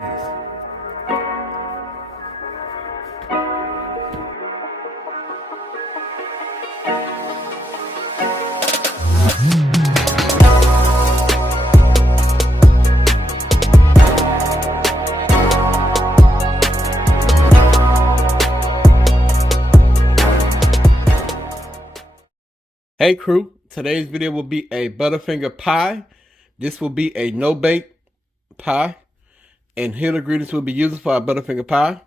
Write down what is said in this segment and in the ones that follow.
Hey crew, today's video will be a Butterfinger pie. This will be a no-bake pie. And here the ingredients we'll be using for our Butterfinger pie.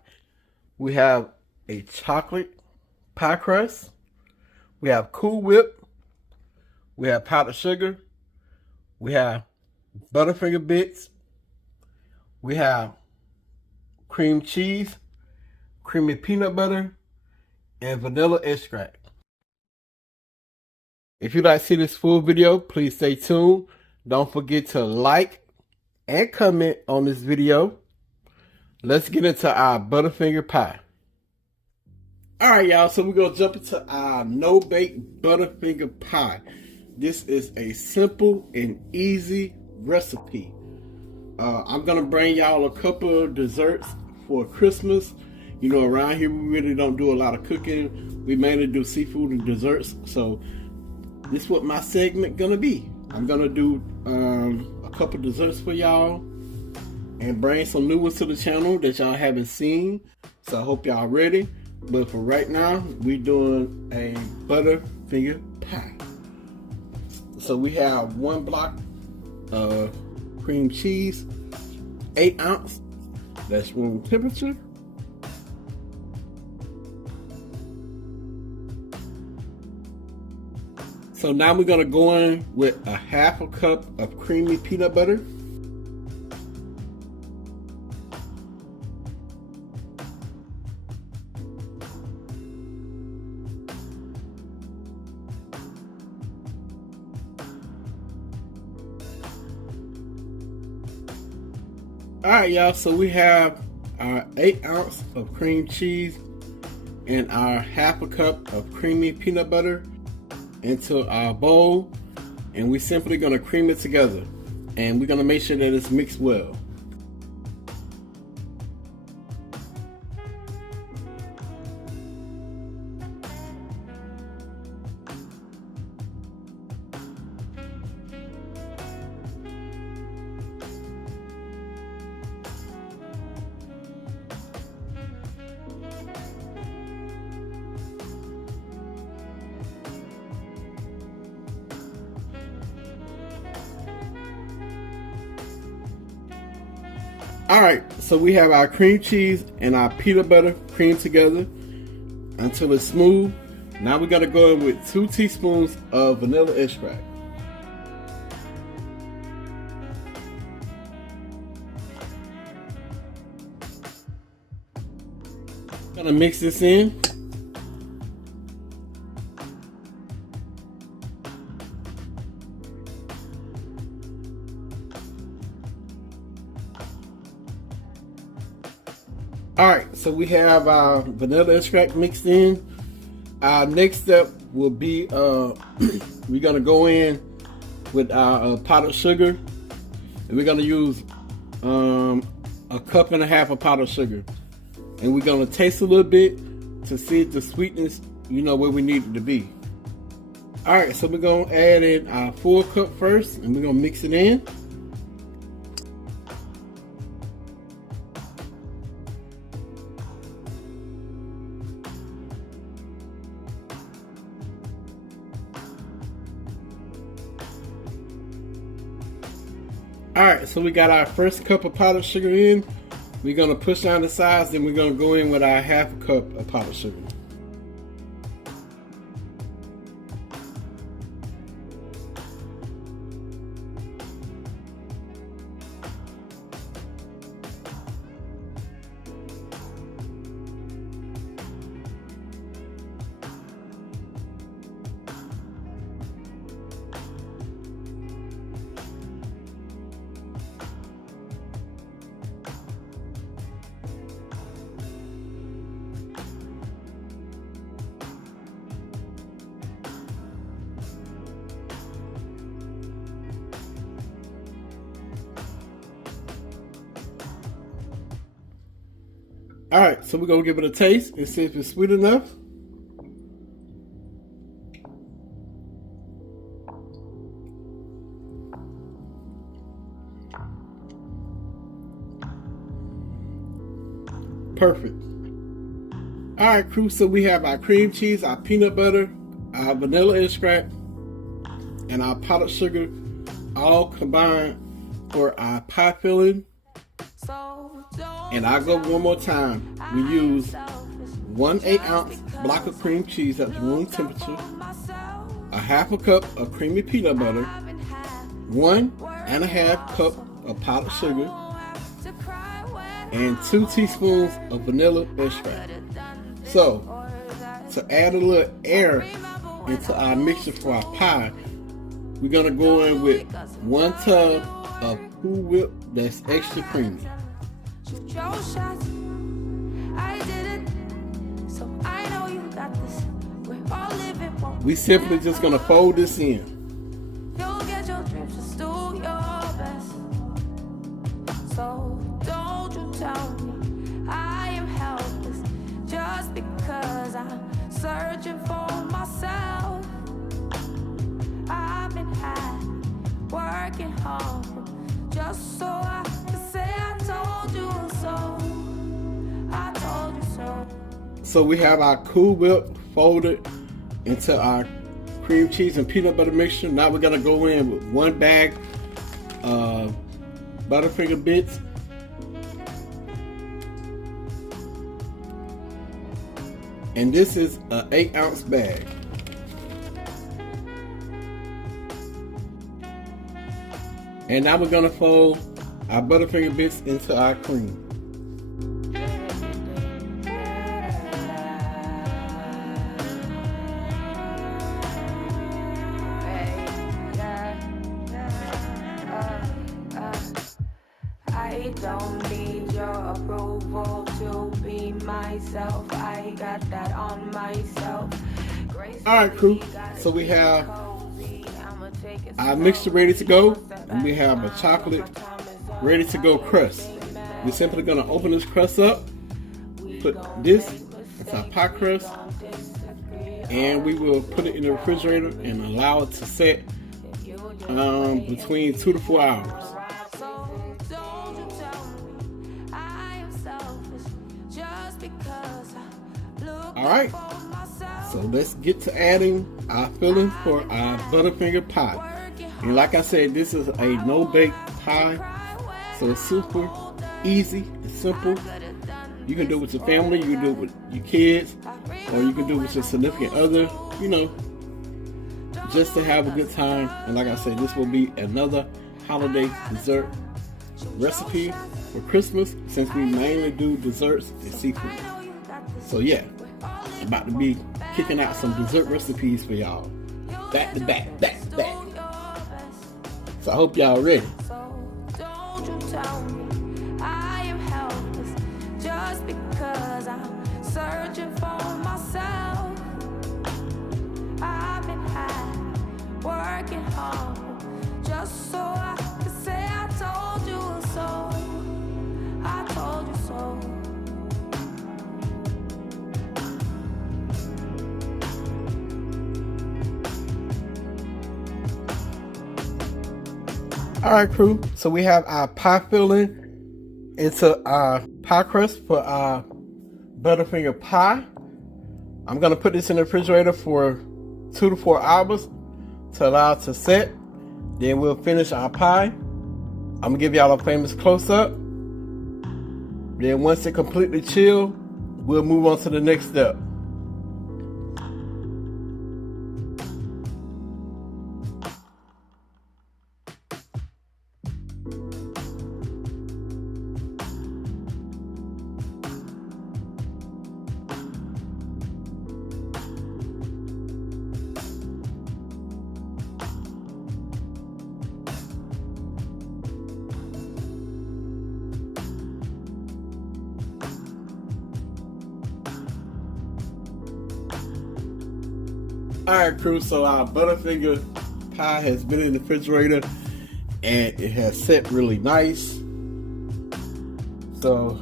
We have a chocolate pie crust. We have Cool Whip. We have powdered sugar. We have Butterfinger bits. We have cream cheese, creamy peanut butter, and vanilla extract. If you'd like to see this full video, please stay tuned. Don't forget to like and comment on this video. Let's get into our Butterfinger pie. Alright y'all, so we're going to jump into our no-bake Butterfinger pie. This is a simple and easy recipe. I'm going to bring y'all a couple of desserts for Christmas. You know, around here we really don't do a lot of cooking. We mainly do seafood and desserts. So this is what my segment gonna be. I'm gonna do a couple desserts for y'all and bring some new ones to the channel that y'all haven't seen. So I hope y'all ready. But for right now, we're doing a Butterfinger pie. So we have 1 block of cream cheese, 8 ounce, that's room temperature. So now we're gonna go in with a 1/2 cup of creamy peanut butter. Alright y'all, so we have our 8 ounce of cream cheese and our 1/2 cup of creamy peanut butter into our bowl, and we're simply going to cream it together, and we're going to make sure that it's mixed well. Alright, so we have our cream cheese and our peanut butter creamed together until it's smooth. Now we're going to go in with 2 teaspoons of vanilla extract. Gonna mix this in. Alright, so we have our vanilla extract mixed in. Our next step will be we're gonna go in with our powdered sugar, and we're gonna use 1.5 cups of powdered sugar, and we're gonna taste a little bit to see if the sweetness, you know, where we need it to be. Alright, so we're gonna add in our 4 cup first, and we're gonna mix it in. Alright, so we got our first cup of powdered sugar in. We're going to push down the sides, then we're going to go in with our 1/2 cup of powdered sugar. Alright, so we're going to give it a taste and see if it's sweet enough. Perfect. Alright, crew, so we have our cream cheese, our peanut butter, our vanilla extract, and our powdered sugar all combined for our pie filling. And I'll go one more time. We use 1 8-ounce block of cream cheese at room temperature, a half a cup of creamy peanut butter, 1.5 cup of powdered sugar, and 2 teaspoons of vanilla extract. So, to add a little air into our mixture for our pie, we're going to go in with 1 tub of Cool Whip that's extra creamy. We simply just going to fold this in. Searching for myself. I've been working hard just so I can say I told you so. I told you so. So we have our Cool Whip folded into our cream cheese and peanut butter mixture. Now we're gonna go in with 1 bag of Butterfinger bits. And this is an 8-ounce bag. And now we're gonna fold our Butterfinger bits into our cream. I don't need your approval to be myself. I got that on myself. Alright, crew, so we have our mixture ready to go, and we have a chocolate ready to go crust. We're simply going to open this crust up, put this into our pie crust, and we will put it in the refrigerator and allow it to set between 2 to 4 hours. Alright, so let's get to adding our filling for our Butterfinger pie. And like I said, this is a no-bake pie, so it's super easy and simple. You can do it with your family, you can do it with your kids, or you can do it with your significant other, you know, just to have a good time. And like I said, this will be another holiday dessert recipe for Christmas, since we mainly do desserts and seafood. So yeah, I'm about to be kicking out some dessert recipes for y'all. Back to back, back to back. So I hope y'all ready. Don't you tell me I am helpless just because I'm searching for myself. I've been working hard just so I can say I told you so. I told you so. Alright, crew, so we have our pie filling into our pie crust for our Butterfinger pie. I'm going to put this in the refrigerator for 2 to 4 hours to allow it to set. Then we'll finish our pie. I'm going to give y'all a famous close-up. Then once it completely chills, we'll move on to the next step. Alright, crew, so our Butterfinger pie has been in the refrigerator and it has set really nice. So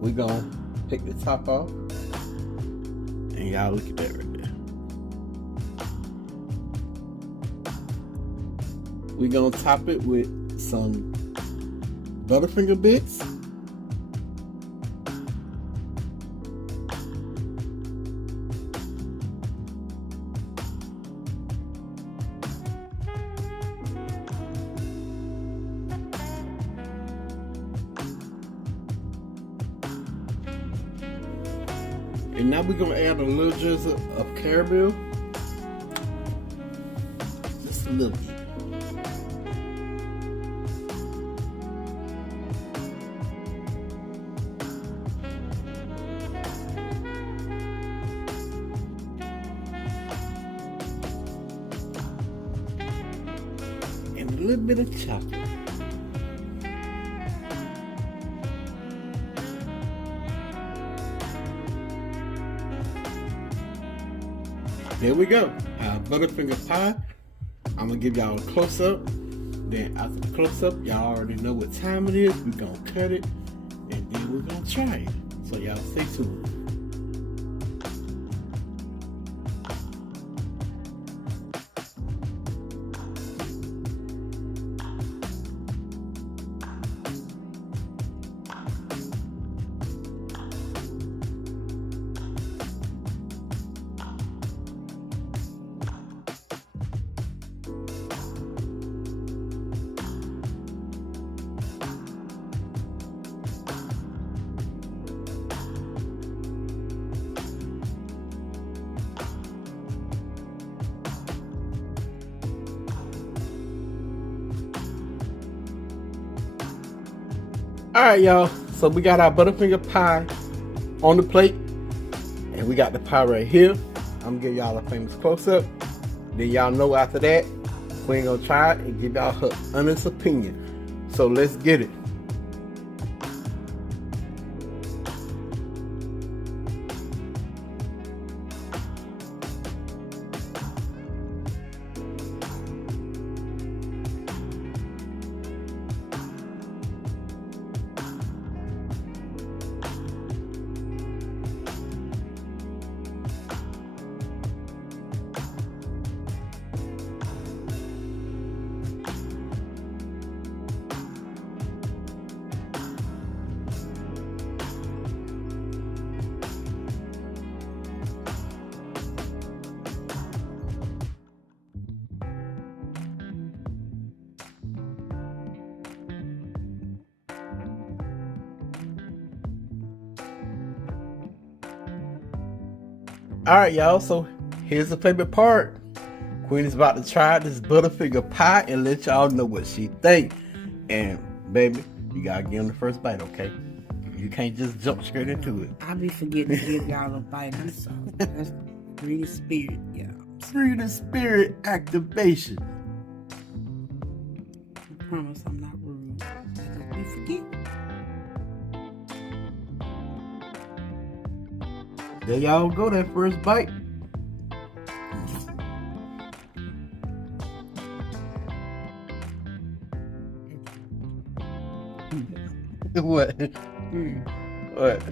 We're gonna take the top off. And y'all look at that right there. We're gonna top it with some Butterfinger bits. And now we're gonna add a little drizzle of caramel. Just a little bit. And a little bit of chocolate. There we go, our Butterfinger pie. I'm gonna give y'all a close up. Then after the close up, y'all already know what time it is. We're gonna cut it and then we're gonna try it. So y'all stay tuned. Alright y'all, so we got our Butterfinger pie on the plate. And we got the pie right here. I'm gonna give y'all a famous close-up. Then y'all know after that, Queen gonna try it and give y'all her honest opinion. So let's get it. Alright y'all, so here's the favorite part. Queen is about to try this Butterfinger pie and let y'all know what she think. And baby, you gotta give them the first bite, okay? You can't just jump straight into it. I be forgetting to give y'all a bite. I'm sorry. That's free the spirit, y'all. Free the spirit activation. I promise I'm not rude. I just be forgetting. There y'all go, that first bite. What? What?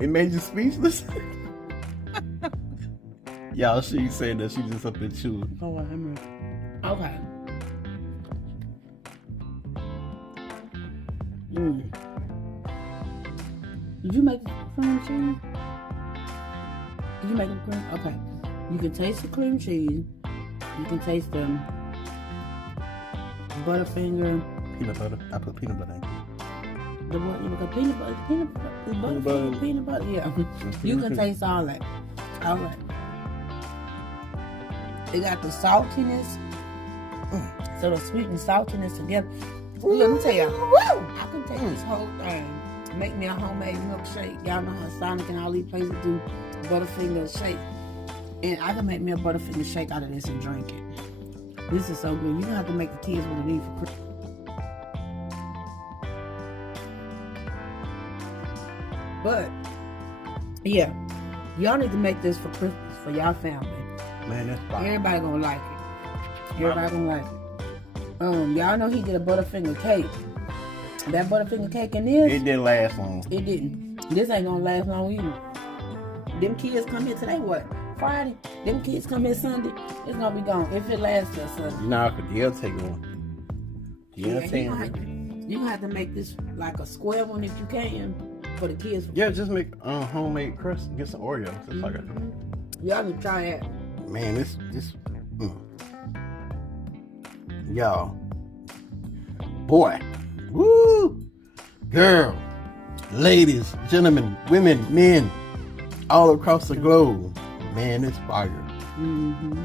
It made you speechless? Y'all, she saying that she just up and chewing. Oh, I'm okay. Did you make the cream cheese? Did you make the cream? Okay. You can taste the cream cheese. You can taste the Butterfinger. Peanut butter. I put peanut butter in. The what? You got peanut butter. Peanut butter. Yeah. You can taste all that. All that. It got the saltiness. So the sweet and saltiness together. Let me tell you, I can take this whole thing, make me a homemade milkshake. Y'all know how Sonic and all these places do Butterfinger shake. And I can make me a Butterfinger shake out of this and drink it. This is so good. You don't have to make the kids what they need for Christmas. But, yeah, y'all need to make this for Christmas for y'all family. Man, that's fine. Everybody gonna like it. Everybody gonna like it. Y'all know he did a Butterfinger cake. That Butterfinger cake in this, It didn't last long. it didn't. This ain't gonna last long either. Them kids come here today, what? Friday? Them kids come here Sunday, it's gonna be gone. If it lasts till Sunday. Nah, cause they'll take one. Yeah, you gonna have to make this like a square one if you can for the kids. Yeah, just make homemade crust. Get some Oreos. Just like that. Y'all need to try that. Man, this y'all, boy, woo, girl, ladies, gentlemen, women, men, all across the globe. Man, it's fire. Mm-hmm.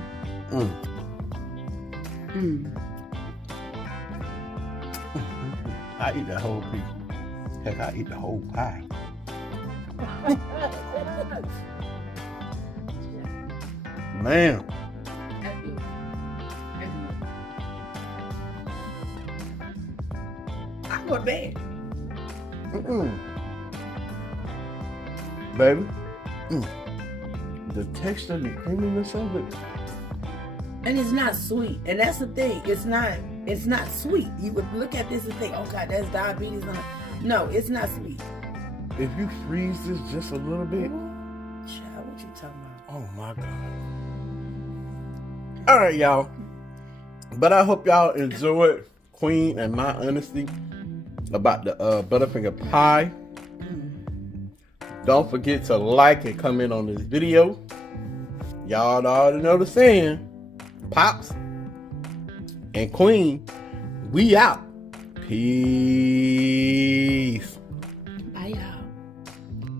I eat that whole piece. Heck, I eat the whole pie. Man. That's good. That's good. I'm going to bed. Baby. The texture and the creaminess of it. And it's not sweet. And that's the thing. It's not sweet. You would look at this and think, oh God, that's diabetes. No, it's not sweet. If you freeze this just a little bit. Child, what you talking about? Oh my God. Alright, y'all. But I hope y'all enjoyed Queen and my honesty about the Butterfinger pie. Don't forget to like and comment on this video. Y'all already know the saying. Pops and Queen, we out. Peace.